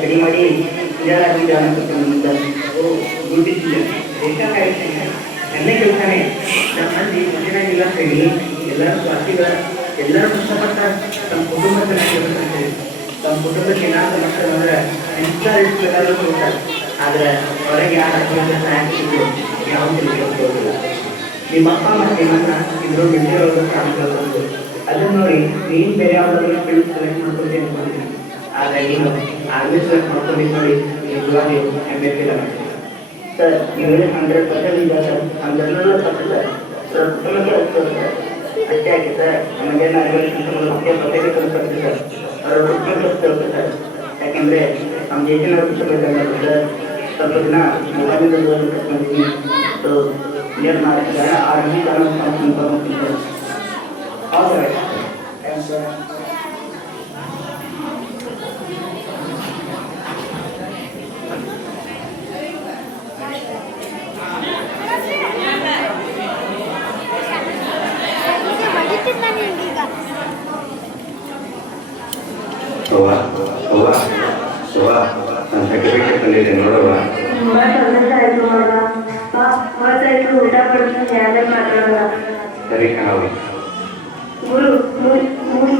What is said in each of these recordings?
Ready ಮಾಡಿ ನನ್ನ ಕೆಲಸನೇ ನಮ್ಮಲ್ಲಿ ಮನೆಯಾಗಿಲ್ಲ ಹೇಳಿ ಎಲ್ಲರೂ ಸ್ವಾರ್ಥಿಗಳ ಎಲ್ಲರೂ ಕಷ್ಟಪಟ್ಟ ತಮ್ಮ ಕುಟುಂಬದ ತಮ್ಮ ಕುಟುಂಬಕ್ಕೆ ಏನಾದ್ರು ಮಕ್ಕಳು ಅಂದ್ರೆ ಎಂಥ ಬೇಕಾದ್ರೂ ಕೊಡ್ತಾರೆ. ಆದ್ರೆ ಹೊರಗೆ ಯಾರು ಸಹಾಯ ಸಿಗಲು ಯಾವುದಿಲ್ಲ ಹೋಗಿಲ್ಲ. ನಿಮ್ಮ ಅಪ್ಪ ಮತ್ತು ನಿಮ್ಮನ್ನ ಇಬ್ಬರು ಬಿಟ್ಟಿರೋದು ಕಾಣ್ಬೋದು. ಅದನ್ನ ನೋಡಿ ನೀನು ಬೇರೆ ಯಾವುದಾದ್ರು ಫೀಲ್ಡ್ ಸೆಲೆಕ್ಟ್ ಮಾಡ್ಕೊಂಡೆ ಅನ್ಕೊಂಡಿದ್ದೀನಿ. ಆದರೆ ನೀನು ಆರ್ಮಿ ಸೆಲೆಕ್ಟ್ ಮಾಡ್ಕೊಂಡಿದ್ದು ನೋಡಿ ನಿಜವಾಗಿ ಹೆಮ್ಮೆ ಫೀಲ್ ಆಗುತ್ತೆ ಸರ್. ನೀವು 100% ಇಲ್ಲ ಸರ್, 100% ಸರ್ ಕುಟುಂಬಕ್ಕೆ ಹೋಗ್ತಾರೆ ಅಷ್ಟೇ ಆಗಿ ಸರ್. ನಮಗೇನು ಅರಿವಳಿಕೆ ಪ್ರತ್ಯೇಕ ಕಲಿಸ್ತಾರೆ ಸರ್, ಅವರ ಕುಟುಂಬಕ್ಕೆ ಹೋಗ್ತಾರೆ ಸರ್. ಯಾಕೆಂದರೆ ನಮ್ಮ ದೇಶನ ಕುಟುಂಬ ಸರ್ ಸ್ವಲ್ಪ ದಿನ ಮೊಬೈಲಿಂದ ಬಂದಿದ್ದೀನಿ. ಸೊ ಕ್ಲಿಯರ್ ಮಾಡಿದ್ದಾರೆ ಆರ್ಮಿ ಹೋಗ್ತೀನಿ ಸರ್. ಹೌದು ಸರ್, ಥ್ಯಾಂಕ್ಸ್ ಸರ್. ನಾನು ಸರ್ಟಿಫಿಕೇಟ್ ತಂದಿದ್ದೆ ನೋಡುವ. ಊಟ ಪಡಿಸ್ತೀನಿ ಯಾವ್ದೇ ಮಾತಾಡೋಣ. ಸರಿ ಕಣವ.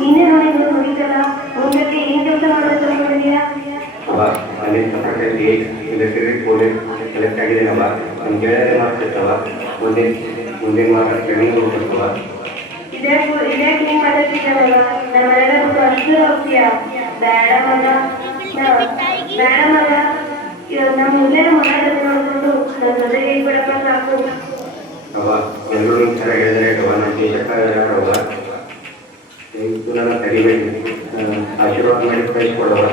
ಇನ್ನೇ ನೋಡಿ ಮುಗಿತಲ್ಲ ಮುಂದಕ್ಕೆ ಏನ್ ಕೆಲಸ ಮಾಡೋದು ನೋಡಿದೀಯಾ? ಅಲ್ಲಿ ಸಂಪರ್ಕದಲ್ಲಿ ಎಲೆಕ್ಟ್ರಿಕ್ ಪೊಲೀಸ್ ಸೆಲೆಕ್ಟ್ ಆಗಿದ್ದೇನವ. ನಮ್ಮ ಗೆಳೆಯರೇ ಮಾಡ್ತಿರ್ತವ. ಮುಂದಿನ ವಾರ ಟ್ರೈನಿಂಗ್ ಹೋಗ್ತಿರ್ತವ. ಇದ್ಯಾಕೆ ನೀನ್ ಮಾತಾಡ್ತಿದ್ದಾರಲ್ಲ, ನನ್ನ ಮನೆಗೆ ಬಿಟ್ಟು ಅಷ್ಟು ಹೋಗ್ತೀಯಾ? ಬೇಡ ಮಗ, ಬೇಡ ಮಗ. ನಮ್ಮ ಮುಂದೆ ಮನೆ ನೋಡ್ಕೊಂಡು ನನ್ನ ಜೊತೆಗೆ ಬಿಡಪ್ಪ ಸಾಕು. ಅವ ಎಲ್ಲರೂ ಥರ ಹೇಳಿದ್ರೆ ಅವ ನಮ್ಮ ದೇಶಕ್ಕಾಗ ಇದು ನನ್ನ ಕರಿಬೇಡಿ, ಆಶೀರ್ವಾದ ಮಾಡಿ ಕಳಿಸ್ಕೊಡವ.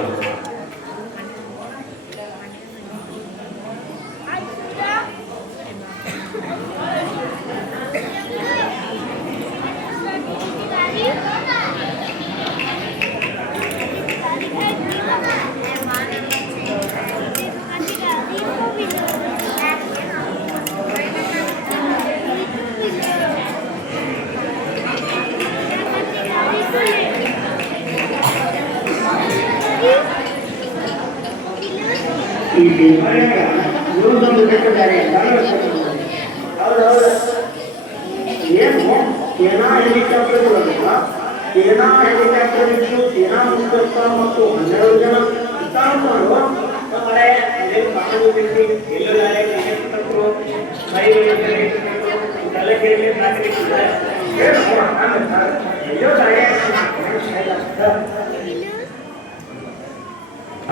ಈ ಇವ್ರದೊಂದು ಕೆಟ್ಟಿದ್ದಾರೆ. ಹೌದೌದು, ಏನು ಸೇನಾ ಹೆಲಿಕಾಪ್ಟರ್ ಬರಬೇಕಾ? ಸೇನಾ ಹೆಲಿಕಾಪ್ಟರ್ ಇದ್ದು ಸೇನಾ ಮುಖ್ಯಸ್ಥ ಮತ್ತು 12 ಜನ ಹುತಾತ್ಮರು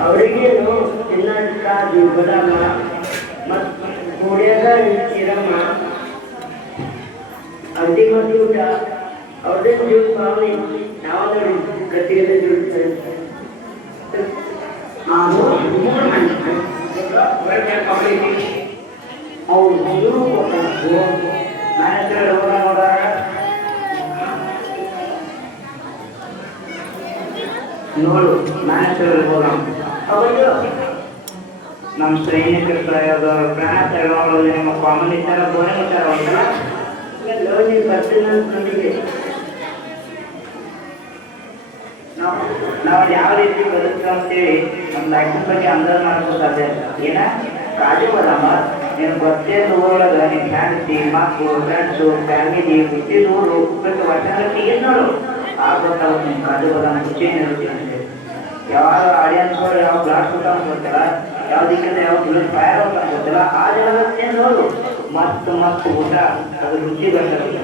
ಅವರಿಗೇನು ಚಿನ್ನಕ್ಕ ಬದಾಮ ಮತ್ತು ಗೋಡ್ಯಾಗ ಇರಮ್ಮ ಅಂತಿಮ ಊಟ ಅವ್ರದೇ ಜೀವ ಭಾವನೆ ಯಾವಾಗ ಪ್ರತಿಯೊಂದು ಜೋಡಿಸ್ತಾರೆ ನಾನು ಅವ್ರು ಶುರು ಮ್ಯಾನೇಜರ್ ನೋಡಾಗ ನೋಡು ಮ್ಯಾನೇಜರ್ ಹೋಗೋಣ ಅವಾಗ ನಮ್ಮ ಸೈನಿಕರ ಪ್ರಾಣ ತಗೊಳ್ಳೋದು ನಿಮ್ಮ ಕಾಮನ್ ವಿಚಾರ ಬೋನೆ ವಿಚಾರ ಉಂಟಲ್ಲ ನೀವು ಬರ್ತೀನಿ ಅಂದ್ಕೊಂಡಿದ್ದೆ ನಾವು ಯಾವ ರೀತಿ ಬದುಕ್ತೀವಿ ಅಂತೇಳಿ ನಮ್ಮ ಲೈಫ್ ಬಗ್ಗೆ ಅಂದಾಜು ಮಾಡ್ಕೊಂಡು ಸಾಧ್ಯ ಏನ ರಾಜು ಬರಮ್ಮ ನೀನು ಗೊತ್ತೇ ಊರೊಳಗ ನಿನ್ನ ಫ್ಯಾಮಿಲಿ ಮಕ್ಕಳು ಫ್ರೆಂಡ್ಸು ಫ್ಯಾಮಿಲಿ ಹುಟ್ಟಿದೂರು ವರ್ಷಕ್ಕೆ ಏನು ನೋಡು ಆಗ ಗೊತ್ತಾಗುತ್ತೆ ನಿಮ್ಗೆ ರಾಜು ಬರಮ್ಮ ರುಚಿಯನ್ನು ಇರುತ್ತೆ ಅಂತೇಳಿ ಯಾವ ಆಡಿಯನ್ಸ್ಗಳು ಯಾವ ಬ್ಲಾಸ್ಟ್ ಊಟ ಅಂತ ಗೊತ್ತಿಲ್ಲ ಯಾವುದಕ್ಕಿಂತ ಯಾವ ಬುಲೆಟ್ ಫೈರ್ ಔಟ್ ಅಂತ ಗೊತ್ತಿಲ್ಲ ಆ ಜಾಗಕ್ಕೆ ನೋಡು ಮಸ್ತ್ ಊಟ ಅದು ರುಚಿ ಬರ್ತದೆ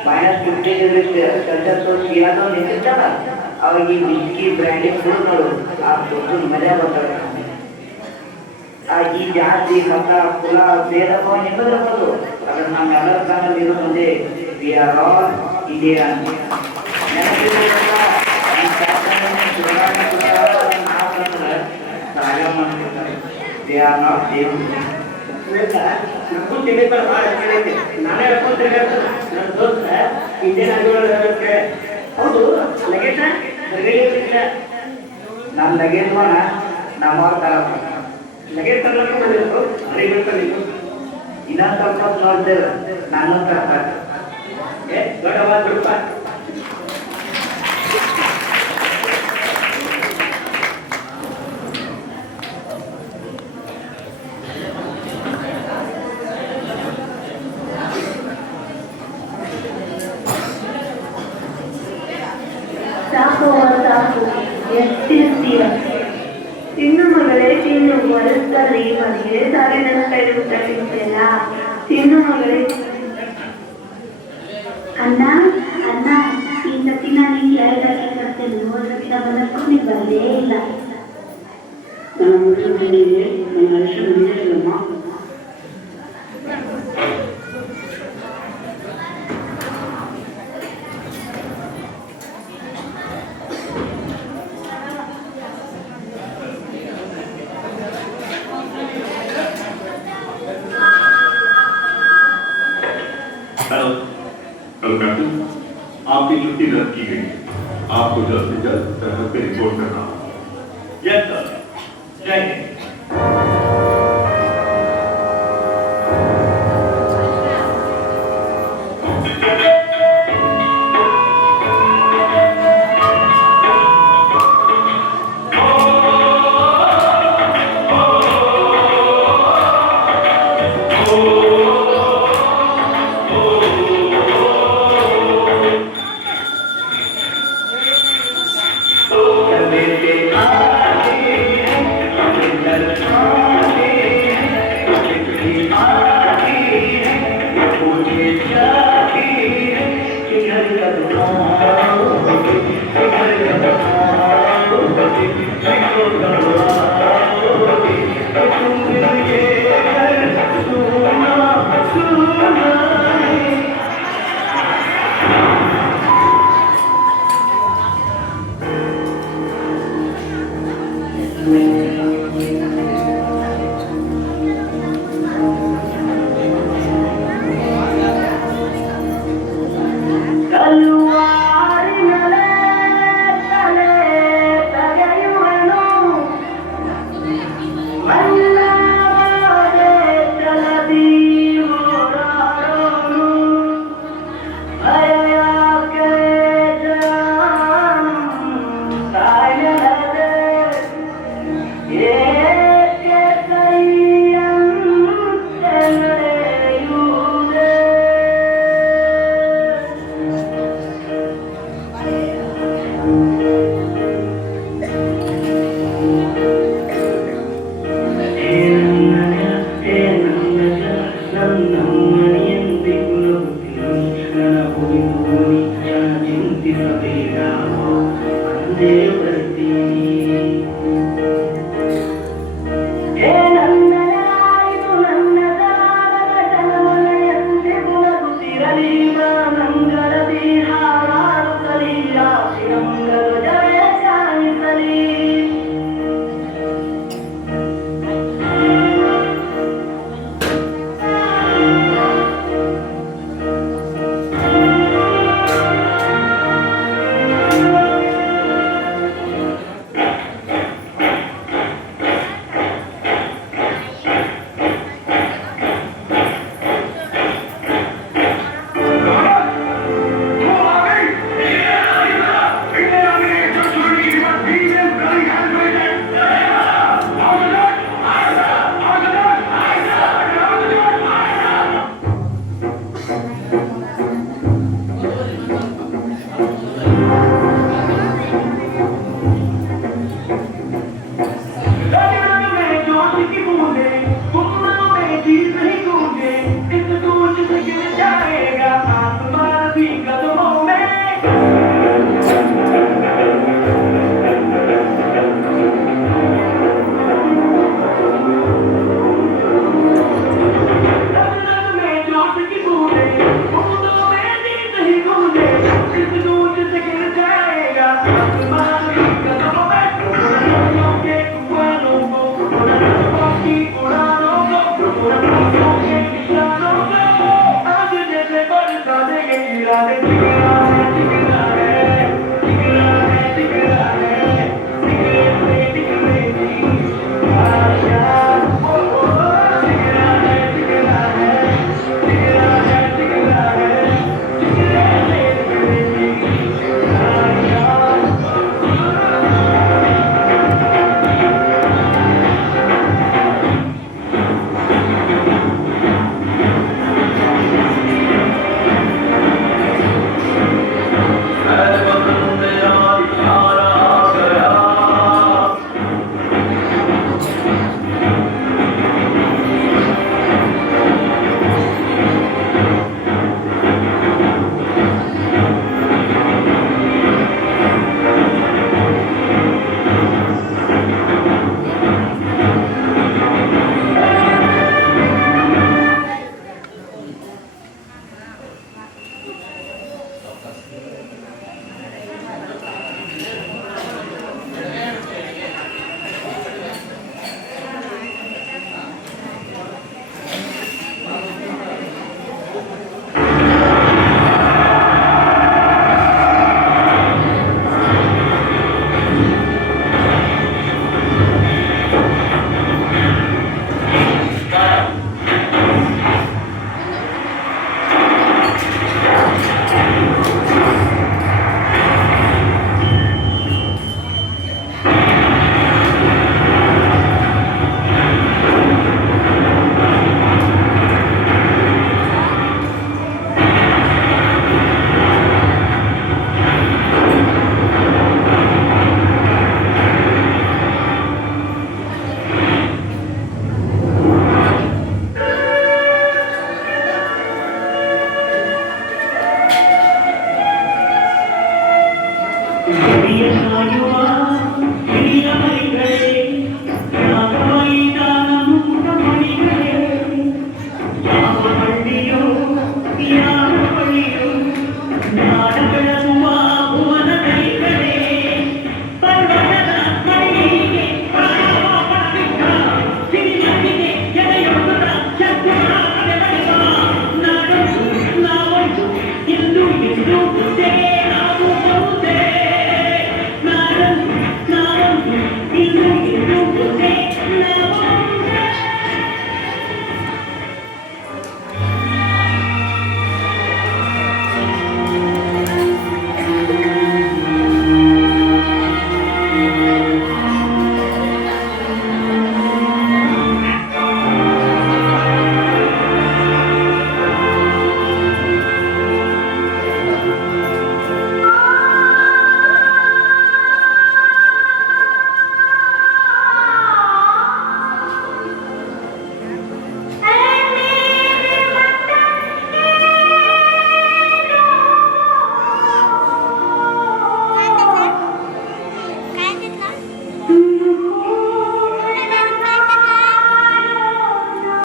-50 ಸಿಯಾದ ನಿಂತಿರ್ತಾರ ಅವಾಗ ಈ ವಿಸ್ಕಿ ಬ್ರ್ಯಾಂಡಿ ಫುಡ್ ನೋಡು ಆ ಫುಡ್ ಮಜಾ ಬರ್ತದೆ ಈ ಜಾಸ್ತಿ ಮತ ಕುಲ ಭೇದ ಭಾವ ನಿಮ್ಮದಿರ್ಬೋದು ಅದ್ರ ನಮ್ಮೆಲ್ಲರ ಕಾಲದಲ್ಲಿ ಇರೋ ಮುಂದೆ ವಿ ಆರ್ ಆಲ್ ಇಂಡಿಯನ್ ನಾನೇ ಇಂಡಿಯನ್ ಹೌದು ಲಗೇಜ್ ನಾನು ಲಗೇಜ್ ಮಾಡೋಣ ನಮ್ಮ ಲಗೇಜ್ ತರಲಿಕ್ಕೆ ಬಂದಿತ್ತು ಅರಿಬೇಕು ಇನ್ನೊಂದು ಸ್ವಲ್ಪ ನೋಡ್ತೇವೆ ನಾನು ತರ್ತಾರೆ ದೊಡ್ಡವ ದುಡ್ಡ ಸಾಕು ಎಷ್ಟಿರ್ತೀಯ ತಿನ್ನು ಮಗಳೇ ತಿನ್ನು ಹೊರಸ್ತಲ್ಲಿ ಮನೆಗೆ ಸಾರಿ ನನ್ನ ಕೈ ಊಟ ತಿಂತೆಲ್ಲ ತಿನ್ನು ಮಗಳೇ ಅಣ್ಣ ಈ ಸತಿ ನಾನು ಈ ಲೈಬ್ರರಿ ಬರ್ತೇನೆ ಓದಕ್ಕಿಂತ ಬರೋಕ್ಕೂ ನೀವು ಬರಲೇ ಇಲ್ಲ ನನ್ನ ಮುಗಿಸಿದ್ದೇನೆ ನನ್ನ ಆಯುಷ್ಯ ಮುಗಿಸಿಲ್ಲಮ್ಮ हेलो कैप्टन आपकी छुट्टी रद्द की गई है आपको जल्द से जल्द सरहद पे रिपोर्ट करना होगा यस सर जय हिंद